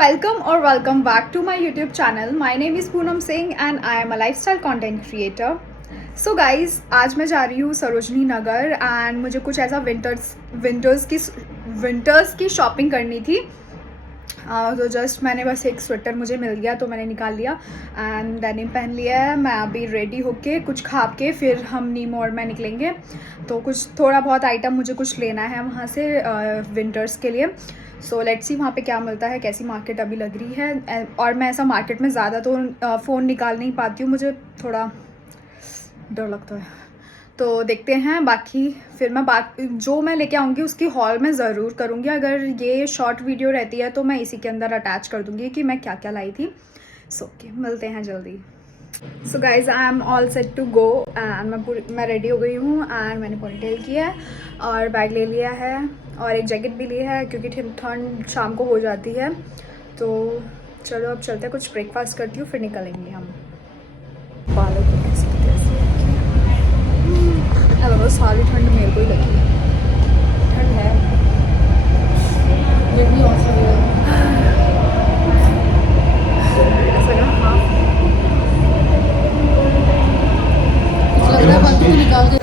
Welcome or welcome back to my YouTube channel. My name is Poonam Singh and I am a lifestyle content creator. So guys, आज मैं जा रही हूँ Sarojini Nagar and मुझे कुछ ऐसा विंटर्स की शॉपिंग करनी थी। तो जस्ट मैंने बस एक स्वेटर मुझे मिल गया तो मैंने निकाल लिया एंड डेनिम पहन लिया है। मैं अभी रेडी होके कुछ खा के फिर हम नीम और मैं निकलेंगे। तो कुछ थोड़ा बहुत आइटम मुझे कुछ लेना है वहाँ से विंटर्स के लिए। सो लेट्स सी वहाँ पे क्या मिलता है, कैसी मार्केट अभी लग रही है। और मैं ऐसा मार्केट में ज़्यादा तो फ़ोन निकाल नहीं पाती हूँ, मुझे थोड़ा डर लगता है। तो देखते हैं, बाकी फिर मैं जो मैं लेके आऊँगी उसकी हॉल में ज़रूर करूँगी। अगर ये शॉर्ट वीडियो रहती है तो मैं इसी के अंदर अटैच कर दूँगी कि मैं क्या क्या लाई थी। सो ओके, मिलते हैं जल्दी। So guys, I am all set to go and मैं रेडी हो गई हूँ एंड मैंने पोनीटेल किया है और बैग ले लिया है और एक जैकेट भी ली है क्योंकि ठंड शाम को हो जाती है। तो चलो अब चलते हैं, कुछ ब्रेकफास्ट करती हूँ फिर निकलेंगे हम। बालों को कैसे अब सारी ठंड मेरे को ही लगी है। ठंड है गर्मी और ऐसा ना। हाँ, लग रहा है बाकी को निकाल दे।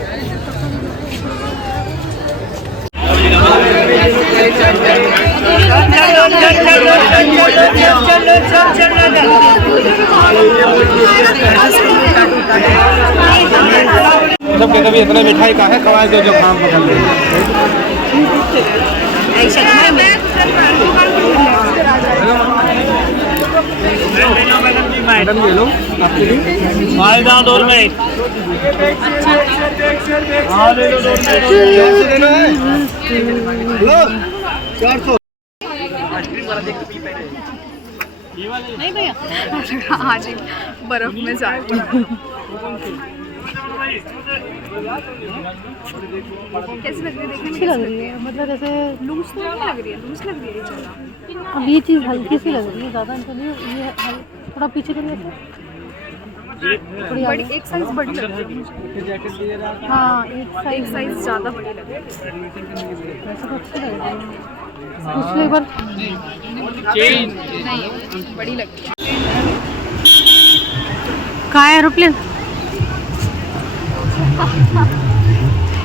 सब कहते भी इतना मिठाई का है, कवाए जो काम पकड़ ले। मैडम ले लो आपके लिए मालदान डोल में। हाँ ले लो, लेना है लो 400। नहीं भैया, हाँ जी, बर्फ में जा रही हूँ। कैसी लग रही है? देखने में अच्छी लग रही है, मतलब जैसे लूज तो नहीं लग रही है, लूज लग रही है ज़्यादा। अब ये चीज़ हल्की सी लग रही है, ज़्यादा तो नहीं। ये थोड़ा पीछे करिए थोड़ी बड़ी आगे। एक साइज बड़ी लग रही है मुझे। हाँ, एक साइज ज़्यादा बड़ी लग रही है। वैसे तो अच्छी लग रही है। दूसरी एक बार नहीं, बड़ी लग रही है। कहाँ है एरोप्लेन?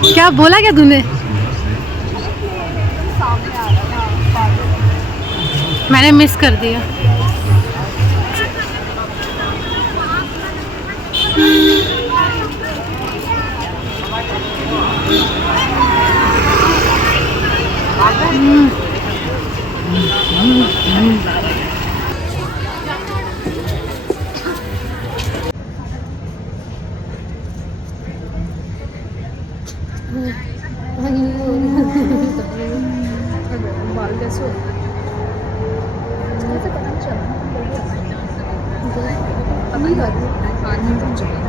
क्या बोला क्या तूने? मैंने मिस कर दिया। बाल कैसे हो? कैसे पता नहीं चला? पता नहीं कर हाँ नहीं तो चाहिए।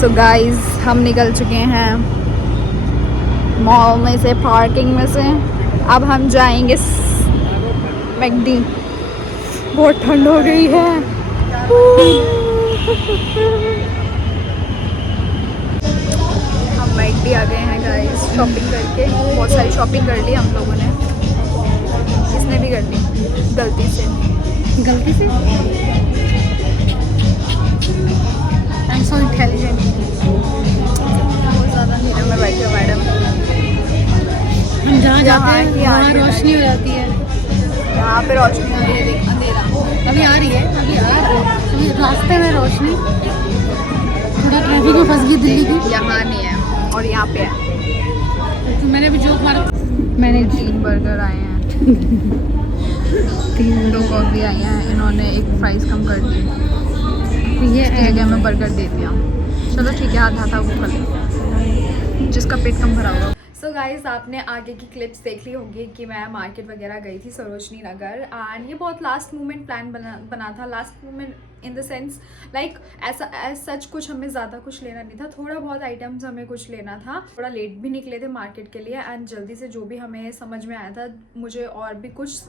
सो गाइज, हम निकल चुके हैं मॉल में से, पार्किंग में से। अब हम जाएंगे मैकडी। बहुत ठंड हो गई है। हम मैकडी आ गए हैं गाइस, शॉपिंग करके। बहुत सारी शॉपिंग कर ली हम लोगों ने, इसने भी कर ली गलती से। I am so intelligent. बहुत ज़्यादा नीचे में बैठे हो मैडम। हम जहाँ जाते हैं यहाँ की वहाँ आगे रोशनी हो जाती है। यहाँ पे रोशनी आ रही है, देख अंधेरा। अभी आ रही है, अभी रास्ते में रोशनी। थोड़ा ट्रैफिक में फंस गई दिल्ली की। यहाँ नहीं है और यहाँ पे है। तो मैंने अभी जोक मारा। मैंने 3 बर्गर आए हैं, 2 कॉफ़ी आई हैं। इन्होंने एक प्राइस कम कर दी, ये इसकी जगह में बर्गर दे दिया। चलो ठीक है, आधा था वो कर लो, जिसका पेट कम भरा होगा। सो गाइज़, आपने आगे की क्लिप्स देख ली होंगी कि मैं मार्केट वगैरह गई थी सरोजनी नगर एंड ये बहुत लास्ट मोमेंट प्लान बना था। Last moment in the sense like ऐसा एज सच कुछ हमें ज़्यादा कुछ लेना नहीं था, थोड़ा बहुत आइटम्स हमें कुछ लेना था। थोड़ा लेट भी निकले थे मार्केट के लिए एंड जल्दी से जो भी हमें समझ में आया था, मुझे और भी कुछ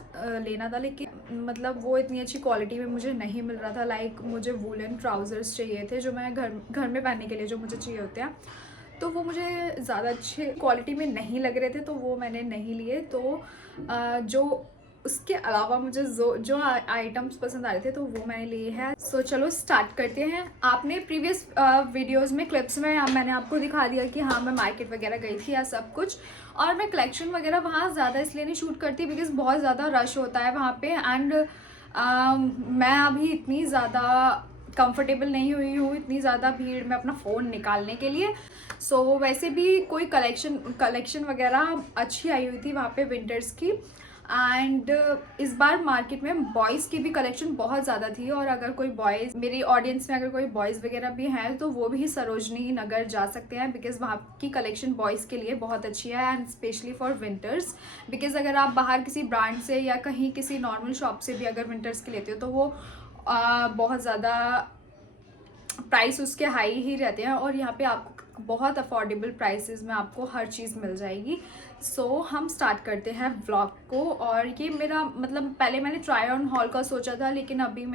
लेना था, लेकिन मतलब वो इतनी अच्छी क्वालिटी में मुझे नहीं मिल रहा था। लाइक मुझे वूलन ट्राउज़र्स चाहिए थे जो मैं घर में पहनने के लिए जो मुझे चाहिए होते हैं। तो वो मुझे ज़्यादा अच्छे क्वालिटी में नहीं लग रहे थे, तो वो मैंने नहीं लिए। तो जो उसके अलावा मुझे जो आइटम्स पसंद आ रहे थे तो वो मैंने लिए हैं। सो चलो स्टार्ट करते हैं। आपने प्रीवियस वीडियोस में क्लिप्स में मैंने आपको दिखा दिया कि हाँ मैं मार्केट वगैरह गई थी या सब कुछ, और मैं कलेक्शन वगैरह वहाँ ज़्यादा इसलिए नहीं शूट करती बिकॉज बहुत ज़्यादा रश होता है वहाँ पे, एंड मैं अभी इतनी ज़्यादा कंफर्टेबल नहीं हुई हूँ इतनी ज़्यादा भीड़ में अपना फ़ोन निकालने के लिए। सो वैसे भी कोई कलेक्शन वगैरह अच्छी आई हुई थी वहाँ पे विंटर्स की, एंड इस बार मार्केट में बॉयज़ की भी कलेक्शन बहुत ज़्यादा थी। और अगर कोई बॉयज़ मेरी ऑडियंस में अगर कोई बॉयज़ वगैरह भी हैं तो वो भी सरोजनी नगर जा सकते हैं बिकॉज़ वहाँ की कलेक्शन बॉयज़ के लिए बहुत अच्छी है, and specially for winters. Because अगर आप बाहर किसी ब्रांड से या कहीं किसी नॉर्मल शॉप से भी अगर विंटर्स के लेते हो तो वो बहुत ज़्यादा प्राइस उसके हाई ही रहते हैं, और यहाँ पे आपको बहुत अफोर्डेबल प्राइसेस में आपको हर चीज़ मिल जाएगी। सो हम स्टार्ट करते हैं व्लॉग को। और ये मेरा मतलब पहले मैंने ट्राई ऑन हॉल का सोचा था, लेकिन अभी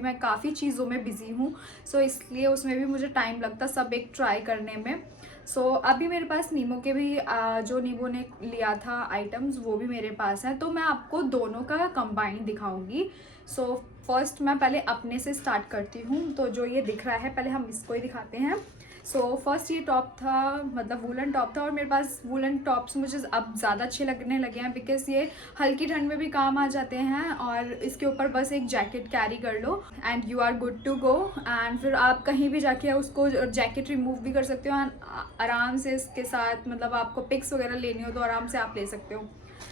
मैं काफ़ी चीज़ों में बिज़ी हूँ, सो इसलिए उसमें भी मुझे टाइम लगता सब एक ट्राई करने में। सो अभी मेरे पास नीमो के भी जो नीमो ने लिया था आइटम्स वो भी मेरे पास है, तो मैं आपको दोनों का कंबाइन दिखाऊंगी। सो फर्स्ट मैं पहले अपने से स्टार्ट करती हूँ। तो जो ये दिख रहा है पहले हम इसको ही दिखाते हैं। सो फर्स्ट ये टॉप था, मतलब वूलन टॉप था, और मेरे पास वूलन टॉप्स मुझे अब ज़्यादा अच्छे लगने लगे हैं बिकॉज ये हल्की ठंड में भी काम आ जाते हैं, और इसके ऊपर बस एक जैकेट कैरी कर लो and you are good to go. And फिर आप कहीं भी जाके उसको जैकेट रिमूव भी कर सकते हो, एंड आराम से इसके साथ मतलब आपको पिक्स वगैरह लेनी हो तो आराम से आप ले सकते हो।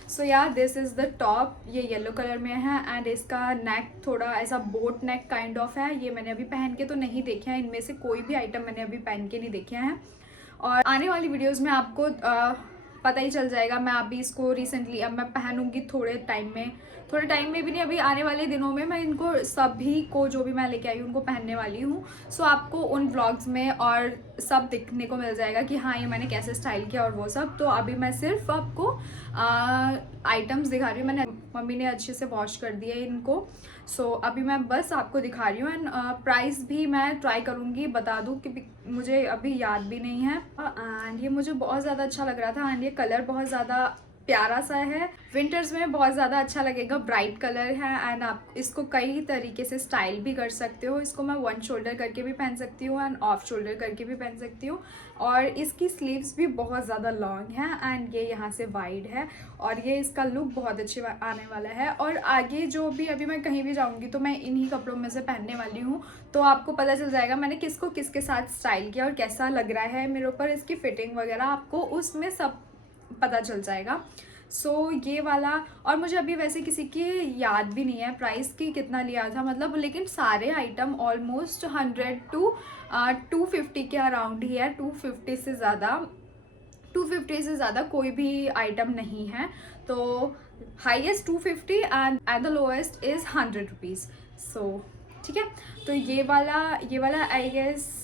सो या दिस इज़ द टॉप, ये येलो कलर में है, एंड इसका नेक थोड़ा ऐसा बोट नेक काइंड ऑफ है। ये मैंने अभी पहन के तो नहीं देखे हैं, इनमें से कोई भी आइटम मैंने अभी पहन के नहीं देखे हैं, और आने वाली वीडियोस में आपको पता ही चल जाएगा। मैं अभी इसको रिसेंटली अब मैं पहनूंगी थोड़े टाइम में भी नहीं, अभी आने वाले दिनों में मैं इनको सभी को जो भी मैं लेके आई हूँ उनको पहनने वाली हूँ। सो आपको उन व्लॉग्स में और सब दिखने को मिल जाएगा कि हाँ ये मैंने कैसे स्टाइल किया और वो सब। तो अभी मैं सिर्फ आपको आइटम्स दिखा रही हूँ। मैंने मम्मी ने अच्छे से वॉश कर दिया इनको। सो अभी मैं बस आपको दिखा रही हूँ, एंड प्राइस भी मैं ट्राई करूँगी बता दूँ कि मुझे अभी याद भी नहीं है। एंड ये मुझे बहुत ज़्यादा अच्छा लग रहा था, एंड ये कलर बहुत ज़्यादा प्यारा सा है, विंटर्स में बहुत ज़्यादा अच्छा लगेगा, ब्राइट कलर है, एंड आप इसको कई तरीके से स्टाइल भी कर सकते हो। इसको मैं वन शोल्डर करके भी पहन सकती हूँ एंड ऑफ शोल्डर करके भी पहन सकती हूँ, और इसकी स्लीव्स भी बहुत ज़्यादा लॉन्ग है, एंड ये यहाँ से वाइड है, और ये इसका लुक बहुत अच्छे आने वाला है। और आगे जो भी अभी मैं कहीं भी जाऊँगी तो मैं इन्हीं कपड़ों में से पहनने वाली हूँ, तो आपको पता चल जाएगा मैंने किसको किसके साथ स्टाइल किया और कैसा लग रहा है मेरे ऊपर, इसकी फिटिंग वगैरह आपको उसमें सब पता चल जाएगा। सो ये वाला, और मुझे अभी वैसे किसी की याद भी नहीं है प्राइस की कितना लिया था मतलब, लेकिन सारे आइटम ऑलमोस्ट 100 to 250 के अराउंड ही है। 250 से ज़्यादा कोई भी आइटम नहीं है। तो highest 250 and at the lowest is 100 rupees. So ठीक है, तो ये वाला आई गेस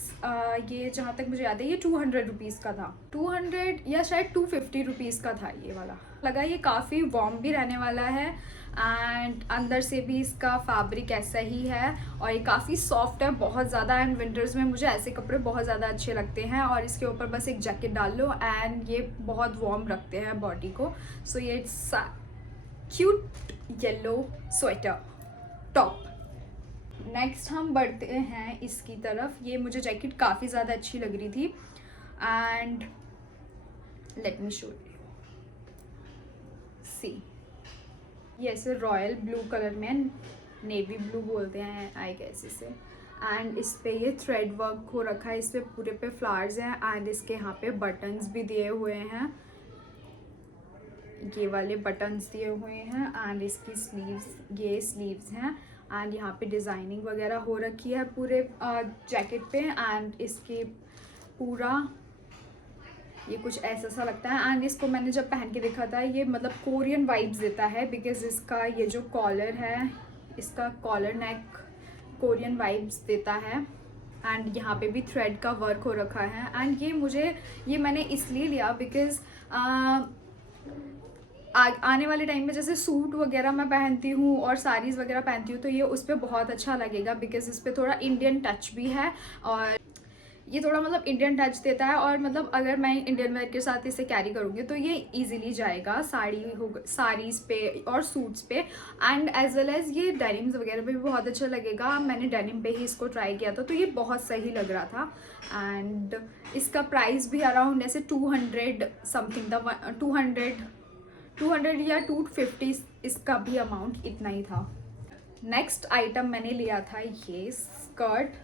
ये जहाँ तक मुझे याद है ये 200 रुपीज़ का था, 200 या शायद 250 रुपीज़ का था ये वाला। लगा ये काफ़ी वार्म भी रहने वाला है, एंड अंदर से भी इसका फैब्रिक ऐसा ही है, और ये काफ़ी सॉफ्ट है बहुत ज़्यादा, एंड विंटर्स में मुझे ऐसे कपड़े बहुत ज़्यादा अच्छे लगते हैं। और इसके ऊपर बस एक जैकेट डाल लो एंड ये बहुत वार्म रखते हैं बॉडी को। सो ये cute yellow sweater top. Next हम बढ़ते हैं इसकी तरफ। ये मुझे जैकेट काफ़ी ज़्यादा अच्छी लग रही थी, and let me show you see, ये ऐसे रॉयल ब्लू कलर में, नेवी ब्लू बोलते हैं आई गेस इसे, एंड इस पे ये थ्रेड वर्क हो रखा है, इस पे पूरे पे फ्लावर्स हैं, एंड इसके यहाँ पे बटन्स भी दिए हुए हैं, ये वाले बटन्स दिए हुए हैं, एंड इसकी स्लीव्स हैं, एंड यहाँ पे डिज़ाइनिंग वगैरह हो रखी है पूरे जैकेट पे, एंड इसके पूरा ये कुछ ऐसा सा लगता है। एंड इसको मैंने जब पहन के देखा था ये मतलब कोरियन वाइब्स देता है बिकॉज इसका ये जो कॉलर है, इसका कॉलर नेक कोरियन वाइब्स देता है, एंड यहाँ पे भी थ्रेड का वर्क हो रखा है। एंड ये मैंने इसलिए लिया बिकॉज आने वाले टाइम में जैसे सूट वगैरह मैं पहनती हूँ और साड़ीज़ वगैरह पहनती हूँ तो ये उस पर बहुत अच्छा लगेगा बिकॉज इस पर थोड़ा इंडियन टच भी है। और ये थोड़ा मतलब इंडियन टच देता है, और मतलब अगर मैं इंडियन वेयर के साथ इसे कैरी करूँगी तो ये इजीली जाएगा साड़ीज़ पे और सूट्स पे, एंड एज वेल एज ये डेनिम्स वगैरह पे भी बहुत अच्छा लगेगा। मैंने डेनिम पे ही इसको ट्राई किया था तो ये बहुत सही लग रहा था। एंड इसका प्राइस भी अराउंड ऐसे 200 समथिंग था, 200 या 250, इसका भी अमाउंट इतना ही था। नेक्स्ट आइटम मैंने लिया था ये skirt,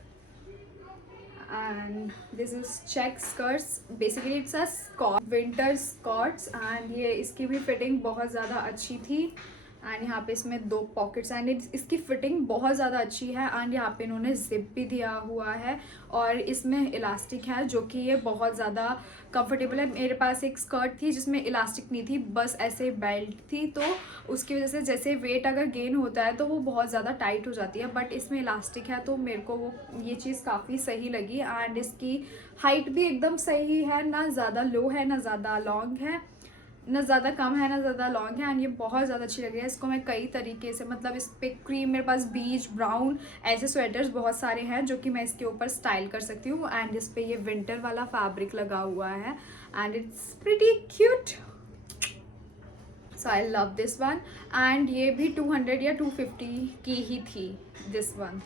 and this is check skirts, basically it's a skirt, winter skirts, and ये इसकी भी फिटिंग बहुत ज़्यादा अच्छी थी। एंड यहाँ पे इसमें 2 पॉकेट्स, एंड इसकी फिटिंग बहुत ज़्यादा अच्छी है। एंड यहाँ पे इन्होंने जिप भी दिया हुआ है, और इसमें इलास्टिक है जो कि ये बहुत ज़्यादा कंफर्टेबल है। मेरे पास एक स्कर्ट थी जिसमें इलास्टिक नहीं थी, बस ऐसे बेल्ट थी, तो उसकी वजह से जैसे वेट अगर गेन होता है तो वो बहुत ज़्यादा टाइट हो जाती है, बट इसमें इलास्टिक है तो मेरे को वो ये चीज़ काफ़ी सही लगी। एंड इसकी हाइट भी एकदम सही है, ना ज़्यादा लो है ना ज़्यादा लॉन्ग है, ना ज़्यादा कम है ना ज़्यादा लॉन्ग है। एंड ये बहुत ज़्यादा अच्छी लग रही है। इसको मैं कई तरीके से, मतलब इस पे क्रीम, मेरे पास बीच ब्राउन ऐसे स्वेटर्स बहुत सारे हैं जो कि मैं इसके ऊपर स्टाइल कर सकती हूँ। एंड इस पे ये विंटर वाला फैब्रिक लगा हुआ है, and it's pretty cute, so I love this one. And ये भी 200 या 250 की ही थी दिस वन।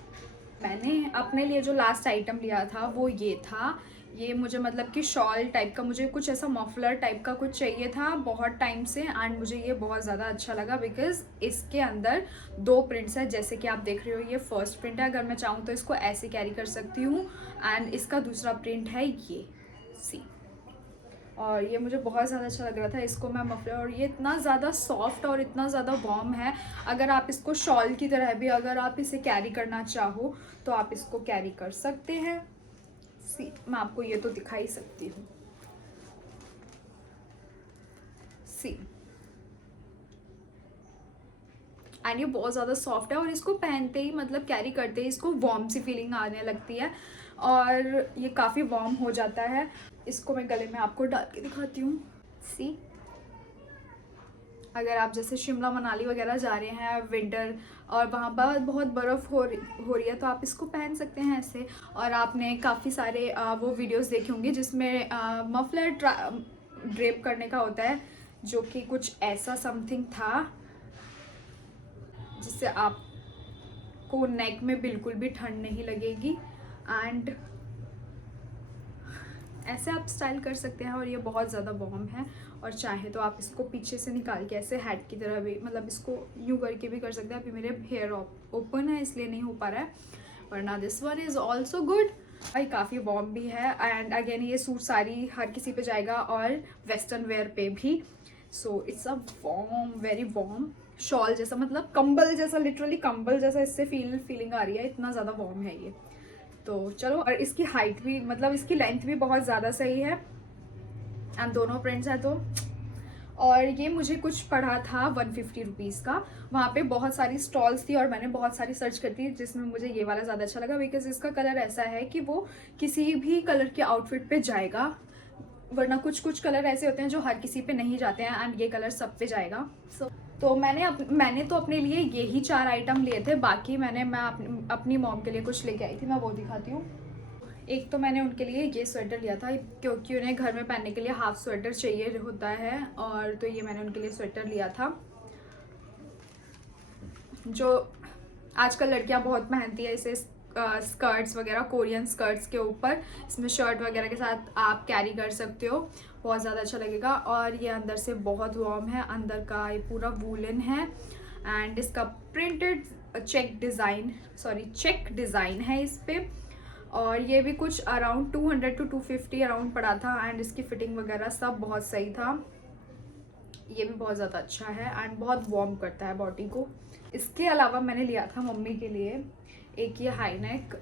मैंने अपने लिए जो लास्ट आइटम लिया था वो ये था। ये मुझे मतलब कि शॉल टाइप का, मुझे कुछ ऐसा मफलर टाइप का कुछ चाहिए था बहुत टाइम से, एंड मुझे ये बहुत ज़्यादा अच्छा लगा बिकॉज इसके अंदर 2 प्रिंट्स है। जैसे कि आप देख रहे हो ये फर्स्ट प्रिंट है, अगर मैं चाहूँ तो इसको ऐसे कैरी कर सकती हूँ, एंड इसका दूसरा प्रिंट है ये सी, और ये मुझे बहुत ज़्यादा अच्छा लग रहा था। इसको मैं मफलर, और ये इतना ज़्यादा सॉफ्ट और इतना ज़्यादा वार्म है, अगर आप इसको शॉल की तरह भी अगर आप इसे कैरी करना चाहो तो आप इसको कैरी कर सकते हैं। सी, मैं आपको ये तो दिखा ही सकती हूँ, सी, एंड ये बहुत ज़्यादा सॉफ्ट है, और इसको पहनते ही मतलब कैरी करते ही इसको वार्म सी फीलिंग आने लगती है, और ये काफ़ी वार्म हो जाता है। इसको मैं गले में आपको डाल के दिखाती हूँ। सी, अगर आप जैसे शिमला मनाली वगैरह जा रहे हैं विंटर और वहाँ पर बहुत बर्फ़ हो रही है तो आप इसको पहन सकते हैं ऐसे। और आपने काफ़ी सारे वो वीडियोस देखे होंगे जिसमें मफलर ड्रेप करने का होता है, जो कि कुछ ऐसा समथिंग था जिससे आपको नेक में बिल्कुल भी ठंड नहीं लगेगी, एंड ऐसे आप स्टाइल कर सकते हैं। और ये बहुत ज़्यादा वार्म है, और चाहे तो आप इसको पीछे से निकाल के ऐसे हैट की तरह भी, मतलब इसको यूँ करके भी कर सकते हैं। अभी मेरे हेयर ओपन है इसलिए नहीं हो पा रहा है, वरना this one is also good. भाई काफ़ी वार्म भी है, एंड अगेन ये सूट साड़ी हर किसी पे जाएगा, और वेस्टर्न वेयर पे भी। So it's a warm, very warm shawl जैसा, मतलब कंबल जैसा, लिटरली कंबल जैसा इससे फीलिंग आ रही है, इतना ज़्यादा वार्म है ये। तो चलो, और इसकी हाइट भी, मतलब इसकी लेंथ भी बहुत ज़्यादा सही है, एंड दोनों प्रिंट्स हैं तो। और ये मुझे कुछ पड़ा था 150 रुपीज़ का, वहाँ पे बहुत सारी स्टॉल्स थी और मैंने बहुत सारी सर्च कर थी, जिसमें मुझे ये वाला ज़्यादा अच्छा लगा बिकॉज इसका कलर ऐसा है कि वो किसी भी कलर के आउटफिट पे जाएगा, वरना कुछ कलर ऐसे होते हैं जो हर किसी पे नहीं जाते हैं, एंड ये कलर सब पे जाएगा। तो मैंने तो अपने लिए यही 4 आइटम लिए थे, बाकी मैं अपनी मॉम के लिए कुछ लेके आई थी, मैं वो दिखाती हूँ। एक तो मैंने उनके लिए ये स्वेटर लिया था क्योंकि उन्हें घर में पहनने के लिए हाफ स्वेटर चाहिए होता है, और तो ये मैंने उनके लिए स्वेटर लिया था जो आजकल लड़कियां बहुत पहनती है, इसे स्कर्ट्स वगैरह, कोरियन स्कर्ट्स के ऊपर इसमें शर्ट वगैरह के साथ आप कैरी कर सकते हो, बहुत ज़्यादा अच्छा लगेगा। और ये अंदर से बहुत वार्म है, अंदर का ये पूरा वूलन है, एंड इसका प्रिंटेड चेक डिज़ाइन है इस पर। और ये भी कुछ अराउंड 200 to 250 अराउंड पड़ा था, एंड इसकी फिटिंग वगैरह सब बहुत सही था। ये भी बहुत ज़्यादा अच्छा है एंड बहुत वार्म करता है बॉडी को। इसके अलावा मैंने लिया था मम्मी के लिए एक ये हाई नेक,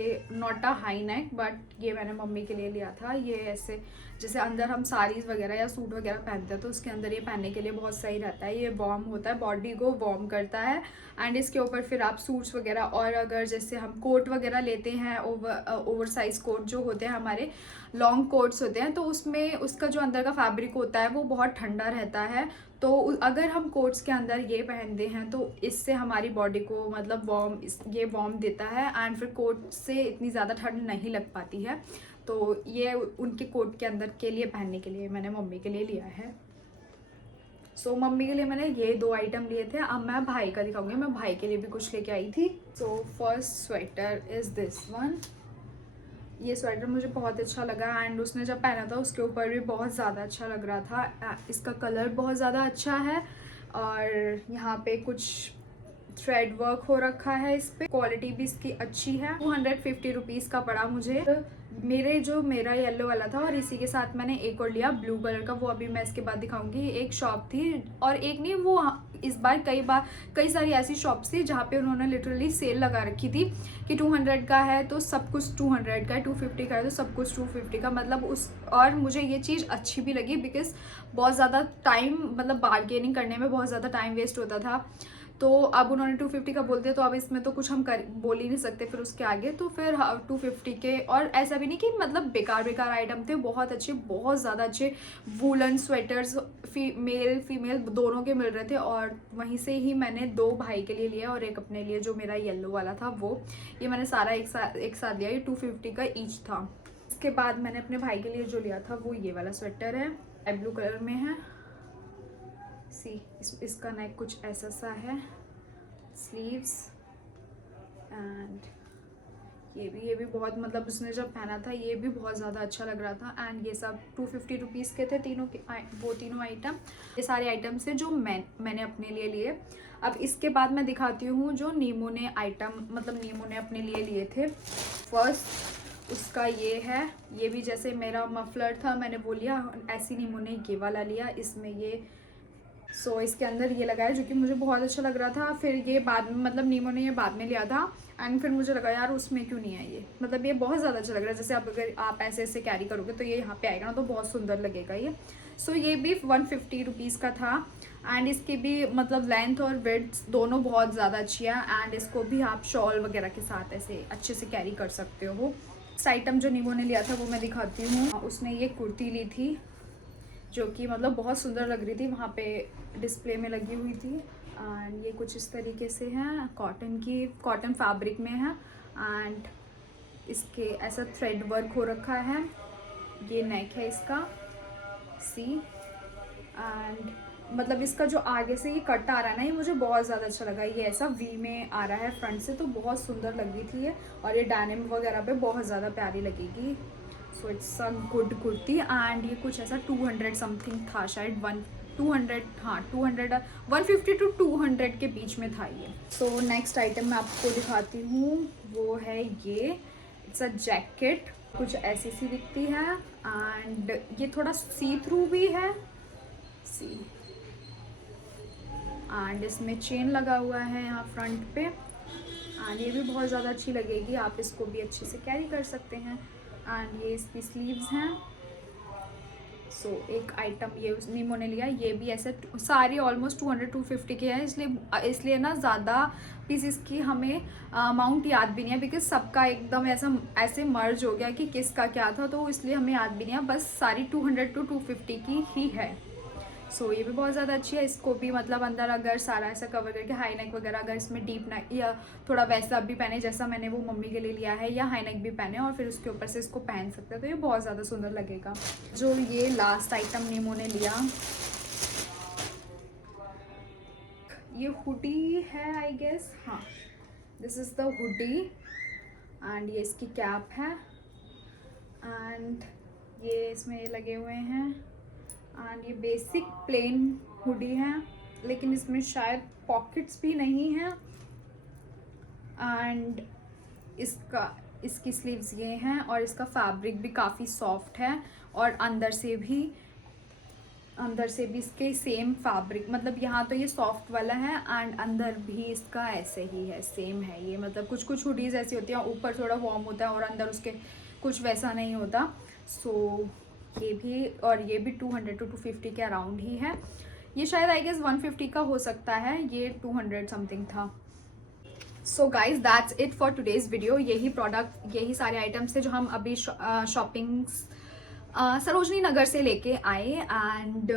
ये not a high neck but ये मैंने मम्मी के लिए लिया था। ये ऐसे जैसे अंदर हम साड़ीज़ वगैरह या सूट वगैरह पहनते हैं तो उसके अंदर ये पहनने के लिए बहुत सही रहता है। ये वार्म होता है, बॉडी को वार्म करता है एंड इसके ऊपर फिर आप सूट्स वगैरह, और अगर जैसे हम कोट वगैरह लेते हैं, ओवर साइज़ कोट जो होते हैं हमारे, लॉन्ग कोट्स होते हैं, तो उसमें उसका जो अंदर का फैब्रिक होता है वो बहुत ठंडा रहता है, तो अगर हम कोट्स के अंदर ये पहनते हैं तो इससे हमारी बॉडी को मतलब ये वार्म देता है एंड फिर कोट से इतनी ज़्यादा ठंड नहीं लग पाती है। तो ये उनके कोट के अंदर के लिए पहनने के लिए मैंने मम्मी के लिए लिया है। सो मम्मी के लिए मैंने ये 2 आइटम लिए थे। अब मैं भाई का दिखाऊंगी, मैं भाई के लिए भी कुछ लेके आई थी। So first sweater is this one. ये स्वेटर मुझे बहुत अच्छा लगा एंड उसने जब पहना था उसके ऊपर भी बहुत ज़्यादा अच्छा लग रहा था। इसका कलर बहुत ज़्यादा अच्छा है और यहाँ पे कुछ थ्रेड वर्क हो रखा है इस पे। क्वालिटी भी इसकी अच्छी है। 250 रुपीज़ का पड़ा मुझे। मेरा येलो वाला था और इसी के साथ मैंने एक और लिया ब्लू कलर का, वो अभी मैं इसके बाद दिखाऊंगी। एक शॉप थी और एक नहीं, वो इस बार कई सारी ऐसी शॉप्स थी जहाँ पे उन्होंने लिटरली सेल लगा रखी थी कि 200 का है तो सब कुछ 200 का है, 250 का है तो सब कुछ 250 का। मतलब और मुझे ये चीज़ अच्छी भी लगी बिकॉज बहुत ज़्यादा टाइम मतलब बार्गेनिंग करने में बहुत ज़्यादा टाइम वेस्ट होता था। तो अब उन्होंने 250 का बोल दिया तो अब इसमें तो कुछ हम बोल ही नहीं सकते फिर उसके आगे। तो फिर 250 के, और ऐसा भी नहीं कि मतलब बेकार आइटम थे, बहुत अच्छे, बहुत ज़्यादा अच्छे वूलन स्वेटर्स मेल फीमेल दोनों के मिल रहे थे। और वहीं से ही मैंने 2 भाई के लिए लिया और एक अपने लिए, जो मेरा येलो वाला था वो। ये मैंने सारा एक साथ लिया। ये 250 का ईच था। इसके बाद मैंने अपने भाई के लिए जो लिया था वो ये वाला स्वेटर है, ब्लू कलर में है। इसका नेक कुछ ऐसा सा है, स्लीव्स एंड ये भी बहुत मतलब उसने जब पहना था ये भी बहुत ज़्यादा अच्छा लग रहा था। एंड ये सब 250 रुपीज़ के थे वो तीनों आइटम। ये सारे आइटम से जो मैंने अपने लिए लिए। अब इसके बाद मैं दिखाती हूँ जो नीमू ने अपने लिए लिए थे। फर्स्ट उसका ये है, ये भी जैसे मेरा मफलर था मैंने वो लिया, ऐसी नीमू ने ये वाला लिया। इसमें ये इसके अंदर ये लगाया जो कि मुझे बहुत अच्छा लग रहा था। फिर ये बाद में मतलब नीमो ने ये बाद में लिया था एंड फिर मुझे लगा यार उसमें क्यों नहीं है ये, मतलब ये बहुत ज़्यादा अच्छा लग रहा है। जैसे अगर आप ऐसे कैरी करोगे तो ये यहाँ पे आएगा ना तो बहुत सुंदर लगेगा ये। ये भी 150 रुपीज़ का था एंड इसकी भी मतलब लेंथ और विड्थ दोनों बहुत ज़्यादा अच्छी है। एंड इसको भी आप शॉल वगैरह के साथ ऐसे अच्छे से कैरी कर सकते हो। इस आइटम जो नीमो ने लिया था वो मैं दिखाती हूँ। उसने ये कुर्ती ली थी जो कि मतलब बहुत सुंदर लग रही थी, वहाँ पे डिस्प्ले में लगी हुई थी। एंड ये कुछ इस तरीके से है, कॉटन फैब्रिक में है एंड इसके ऐसा थ्रेड वर्क हो रखा है। ये नेक है इसका एंड मतलब इसका जो आगे से ये कट आ रहा है ना, ये मुझे बहुत ज़्यादा अच्छा लगा। ये ऐसा वी में आ रहा है फ्रंट से, तो बहुत सुंदर लग रही थी ये। और ये डेनिम वगैरह पे बहुत ज़्यादा प्यारी लगेगी। It's a good kurti and ये कुछ ऐसा 200 समथिंग था शायद, 150 to 200 के बीच में था ये। नेक्स्ट आइटम मैं आपको दिखाती हूँ, वो है ये। इट्स अ जैकेट, कुछ ऐसी सी दिखती है एंड ये थोड़ा सी थ्रू भी है एंड इसमें चेन लगा हुआ है यहाँ फ्रंट पे एंड ये भी बहुत ज़्यादा अच्छी लगेगी। आप इसको भी अच्छे से कैरी कर सकते हैं। एंड ये इसकी स्लीव्स हैं। एक आइटम ये नीमो ने लिया, ये भी ऐसे सारी ऑलमोस्ट 200-250 के हैं, इसलिए ना ज़्यादा पीसेस की हमें अमाउंट याद भी नहीं है बिकॉज सबका एकदम ऐसे मर्ज हो गया कि किसका क्या था, तो इसलिए हमें याद भी नहीं है। बस सारी 200 to 250 की ही है। ये भी बहुत ज़्यादा अच्छी है। इसको भी मतलब अंदर अगर सारा ऐसा कवर करके हाई नेक वगैरह अगर इसमें डीप नेक या थोड़ा वैसा भी पहने जैसा मैंने वो मम्मी के लिए लिया है, या हाई नेक भी पहने और फिर उसके ऊपर से इसको पहन सकते हैं, तो ये बहुत ज़्यादा सुंदर लगेगा। जो ये लास्ट आइटम नीमो ने लिया, ये हुडी है आई गेस, हाँ this is the hoodie and ये इसकी कैप है एंड ये इसमें लगे हुए हैं एंड ये बेसिक प्लेन हुडी है लेकिन इसमें शायद पॉकेट्स भी नहीं हैं एंड इसकी स्लीव्स ये हैं और इसका फैब्रिक भी काफ़ी सॉफ्ट है और अंदर से भी इसके सेम फैब्रिक, मतलब यहाँ तो ये सॉफ्ट वाला है एंड अंदर भी इसका ऐसे ही है, सेम है ये। मतलब कुछ हुडीज़ ऐसी होती हैं ऊपर थोड़ा वार्म होता है और अंदर उसके कुछ वैसा नहीं होता। ये भी और ये भी 200 to 250 के अराउंड ही है। ये शायद आई गेस 150 का हो सकता है, ये 200 समथिंग था। Guys that's it for today's video. यही सारे आइटम्स थे जो हम अभी शॉपिंग सरोजनी नगर से लेके आए एंड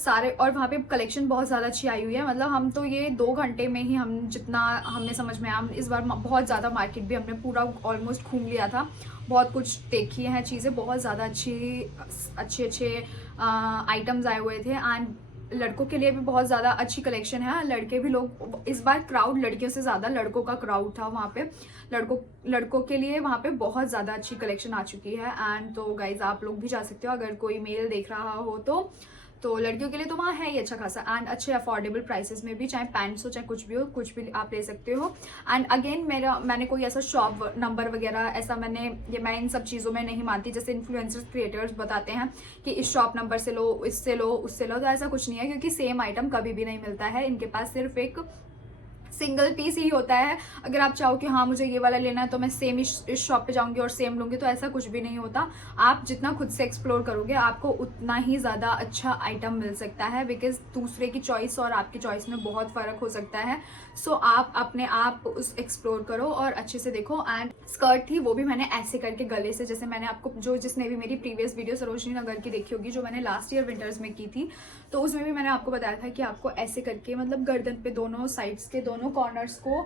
सारे, और वहाँ पे कलेक्शन बहुत ज़्यादा अच्छी आई हुई है। मतलब हम तो ये 2 घंटे में ही हम जितना हमें समझ में आया, हम इस बार बहुत ज़्यादा मार्केट भी हमने पूरा ऑलमोस्ट घूम लिया था, बहुत कुछ देखी हैं चीज़ें, बहुत ज़्यादा अच्छे आइटम्स आए हुए थे। एंड लड़कों के लिए भी बहुत ज़्यादा अच्छी कलेक्शन है। लड़के भी लोग, इस बार क्राउड लड़कियों से ज़्यादा लड़कों का क्राउड था वहाँ पे। लड़कों के लिए वहाँ पे बहुत ज़्यादा अच्छी कलेक्शन आ चुकी है। एंड तो गाइज आप लोग भी जा सकते हो अगर कोई मेल देख रहा हो तो लड़कियों के लिए तो वहाँ है ही अच्छा खासा, एंड अच्छे अफोर्डेबल प्राइसेस में भी, चाहे पैंट्स हो चाहे कुछ भी हो, कुछ भी आप ले सकते हो। एंड अगेन मैंने कोई ऐसा शॉप नंबर वगैरह ऐसा मैं इन सब चीज़ों में नहीं मानती, जैसे इन्फ्लुएंसर्स क्रिएटर्स बताते हैं कि इस शॉप नंबर से लो, इससे लो, उससे लो, तो ऐसा कुछ नहीं है, क्योंकि सेम आइटम कभी भी नहीं मिलता है। इनके पास सिर्फ एक सिंगल पीस ही होता है। अगर आप चाहो कि हाँ मुझे ये वाला लेना है तो मैं सेम इस शॉप पे जाऊंगी और सेम लूंगी, तो ऐसा कुछ भी नहीं होता। आप जितना खुद से एक्सप्लोर करोगे आपको उतना ही ज़्यादा अच्छा आइटम मिल सकता है, बिकॉज दूसरे की चॉइस और आपकी चॉइस में बहुत फ़र्क हो सकता है। सो आप अपने आप उस एक्सप्लोर करो और अच्छे से देखो। एंड स्कर्ट थी वो भी मैंने ऐसे करके गले से, जैसे मैंने आपको जिसने भी मेरी प्रीवियस वीडियो सरोजनी नगर की देखी होगी, जो मैंने लास्ट ईयर विंटर्स में की थी, तो उसमें भी मैंने आपको बताया था कि आपको ऐसे करके, मतलब गर्दन पे दोनों साइड्स के दोनों कॉर्नर्स को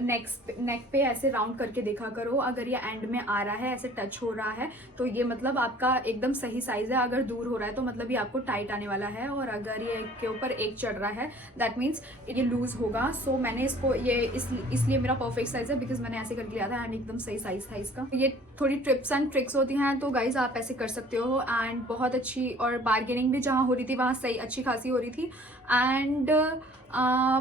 नेक पे ऐसे राउंड करके देखा करो। अगर ये एंड में आ रहा है, ऐसे टच हो रहा है, तो ये मतलब आपका एकदम सही साइज है। अगर दूर हो रहा है तो मतलब ये आपको टाइट आने वाला है, और अगर ये एक के ऊपर एक चढ़ रहा है दैट मीन्स ये लूज होगा। सो मैंने इसको इसलिए मेरा परफेक्ट साइज है, बिकॉज मैंने ऐसे करके लिया था एंड एकदम सही साइज था इसका। ये थोड़ी टिप्स एंड ट्रिक्स होती हैं, तो गाइज आप ऐसे कर सकते हो। एंड बहुत अच्छी, और बार्गेनिंग भी जहाँ हो रही थी वहाँ सही अच्छी खासी हो रही थी। एंड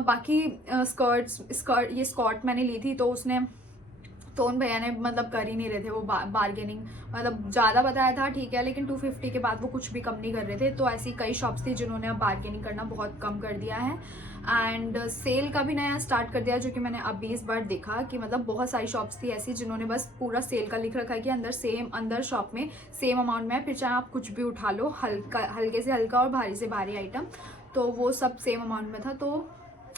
बाकी ये स्कर्ट मैंने ली थी, तो उन भैया ने मतलब कर ही नहीं रहे थे वो बार्गेनिंग, मतलब ज़्यादा बताया था ठीक है, लेकिन 250 के बाद वो कुछ भी कम नहीं कर रहे थे। तो ऐसी कई शॉप्स थी जिन्होंने अब बार्गेनिंग करना बहुत कम कर दिया है। एंड सेल का भी नया स्टार्ट कर दिया, जो कि मैंने अभी इस बार देखा कि मतलब बहुत सारी शॉप्स थी ऐसी जिन्होंने बस पूरा सेल का लिख रखा है कि अंदर शॉप में सेम अमाउंट में है, फिर चाहे आप कुछ भी उठा लो, हल्के से हल्का और भारी से भारी आइटम, तो वो सब सेम अमाउंट में था, तो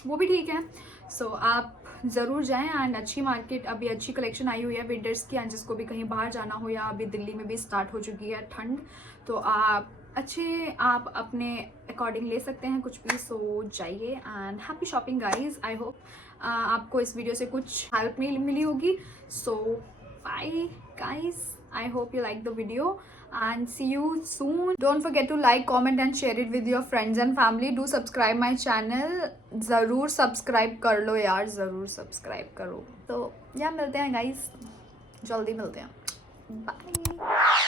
वो भी ठीक है। सो आप ज़रूर जाएं। एंड अच्छी मार्केट, अभी अच्छी कलेक्शन आई हुई है विंटर्स की, एंड जिसको भी कहीं बाहर जाना हो, या अभी दिल्ली में भी स्टार्ट हो चुकी है ठंड, तो आप अपने अकॉर्डिंग ले सकते हैं कुछ भी। सो जाइए and happy shopping guys. I hope आपको इस वीडियो से कुछ हेल्प मिली होगी। So bye guys, I hope you like the video and see you soon. Don't forget to like, comment and share it with your friends and family. Do subscribe my channel. ज़रूर subscribe कर लो यार, ज़रूर subscribe करो। तो यार मिलते हैं guys, जल्दी मिलते हैं। बाय।